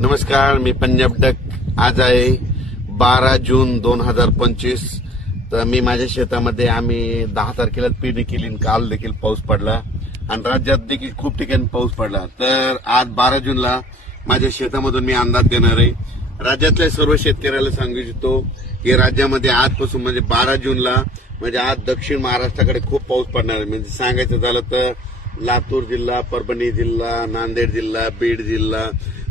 नमस्कार, मी पंजाब डक. आज आहे 12 जून 2025. तर मी माझ्या शेतामध्ये आम्ही 10 तारखेला पेरणी केली. काल देखील पाऊस पडला आणि राज्यात देखील खूप ठिकाणी पाऊस पडला. तर आज 12 जूनला माझ्या शेतामधून मी अंदाज देणार आहे. राज्यातल्या सर्व शेतकऱ्याला सांगू इच्छितो की राज्यामध्ये आजपासून म्हणजे 12 जूनला म्हणजे आज दक्षिण महाराष्ट्राकडे खूप पाऊस पडणार आहे. म्हणजे सांगायचं झालं तर लातूर जिल्हा, परभणी जिल्हा, नांदेड जिल्हा, बीड जिल्हा,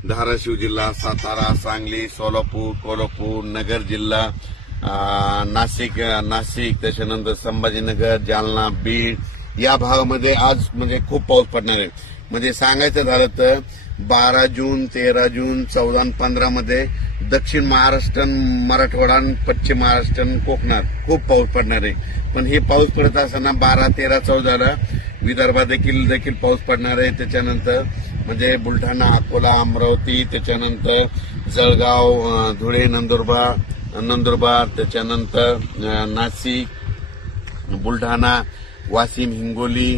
धाराशिव जिल्हा, सातारा, सांगली, सोलापूर, कोल्हापूर, नगर जिल्हा, नाशिक, त्याच्यानंतर संभाजीनगर, जालना, बीड या भागामध्ये आज म्हणजे खूप पाऊस पडणार आहे. म्हणजे सांगायचं झालं तर 12 जून, 13 जून, 14 आणि 15 मध्ये दक्षिण महाराष्ट्र, मराठवाडा आणि पश्चिम महाराष्ट्र, कोकणात खूप पाऊस पडणार आहे. पण हे पाऊस पडत असताना 12, 13, 14ला विदर्भात देखील पाऊस पडणार आहे. त्याच्यानंतर म्हणजे बुलढाणा, अकोला, अमरावती, त्याच्यानंतर जळगाव, धुळे, नंदुरबार, त्याच्यानंतर नाशिक, बुलढाणा, वाशिम, हिंगोली,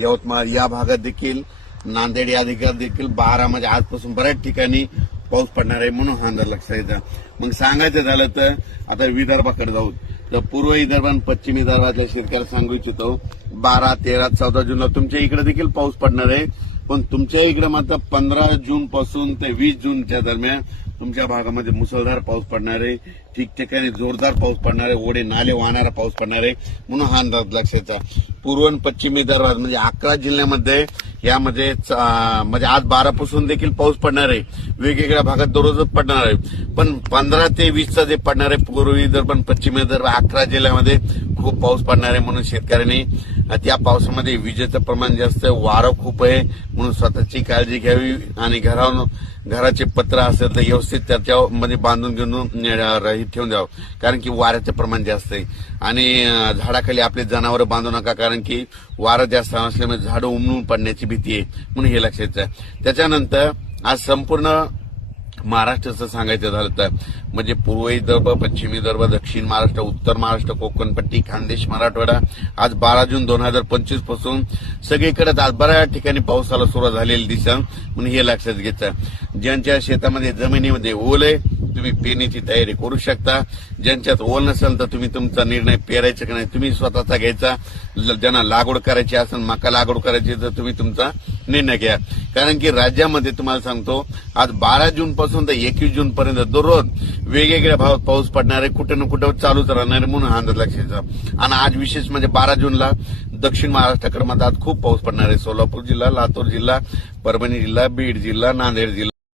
यवतमाळ या भागात देखील, नांदेड या देखील 12 म्हणजे आजपासून बऱ्याच ठिकाणी पाऊस पडणार आहे. म्हणून हा अंदाज लक्षात येतं. मग सांगायचं झालं तर आता विदर्भाकडे जाऊ. तर पूर्व विदर्भ आणि पश्चिम विदर्भातल्या शेतकऱ्याला सांगू इच्छितो 12, 13, 14 जूनला तुमच्या इकडे देखील पाऊस पडणार आहे. पण तुमच्या इकडे मात्र 15 जून पासून ते 20 जूनच्या दरम्यान तुमच्या भागामध्ये मुसळधार पाऊस पडणार आहे. ठिकठिकाणी जोरदार पाऊस पडणार आहे. ओढे नाले वाहणारा पाऊस पडणार आहे. म्हणून हा अंदाज लक्षाचा. पूर्व आणि पश्चिम विदर्भात म्हणजे 11 जिल्ह्यामध्ये यामध्ये म्हणजे आज 12 पासून देखील पाऊस पडणार आहे. वेगवेगळ्या भागात दररोजच पडणार आहे. पण 15 ते 20चा जे पडणार आहे पूर्व विदर्भ आणि पश्चिम विदर्भ 11 जिल्ह्यामध्ये खूप पाऊस पडणार आहे. म्हणून शेतकऱ्यांनी त्या पावसामध्ये विजेचं प्रमाण जास्त आहे, वारं खूप आहे. म्हणून स्वतःची काळजी घ्यावी आणि घराचे पत्र असेल तर व्यवस्थित त्याच्यामध्ये बांधून घेऊन ठेवून द्यावं. कारण की वाऱ्याचं प्रमाण जास्त आहे. आणि झाडाखाली आपले जनावर बांधू नका, कारण की वारं जास्त असल्यामुळे झाडं उमळून पडण्याची भीती आहे. म्हणून हे लक्षात आहे. त्याच्यानंतर आज संपूर्ण महाराष्ट्राचं सांगायचं झालं तर म्हणजे पूर्व विदर्भ, पश्चिम विदर्भ, दक्षिण महाराष्ट्र, उत्तर महाराष्ट्र, कोकणपट्टी, खानदेश, मराठवाडा आज 12 जून 2025 पासून सगळीकडे आज बऱ्याच ठिकाणी पावसाला सुरुवात झालेली दिसत. म्हणून हे लक्षात घ्यायचं. ज्यांच्या शेतामध्ये जमिनीमध्ये ओल आहे तुम्ही पेरणीची तयारी करू शकता. ज्यांच्यात ओल नसेल तर तुम्ही तुमचा निर्णय पेरायचा की नाही तुम्ही स्वतःचा घ्यायचा. ज्यांना लागवड करायची असेल, मका लागवड करायची तर तुम्ही तुमचा निर्णय घ्या. कारण की राज्यामध्ये तुम्हाला सांगतो आज 12 जून पासून तर 21 जून पर्यंत दररोज वेगवेगळ्या भागात पाऊस पडणार आहे. कुठे ना कुठे चालूच राहणार आहे. म्हणून हा अंदाज लक्षात. आणि आज विशेष म्हणजे 12 जूनला दक्षिण महाराष्ट्राकडे आज खूप पाऊस पडणार आहे. सोलापूर जिल्हा, लातूर जिल्हा, परभणी जिल्हा, बीड जिल्हा, नांदेड जिल्हा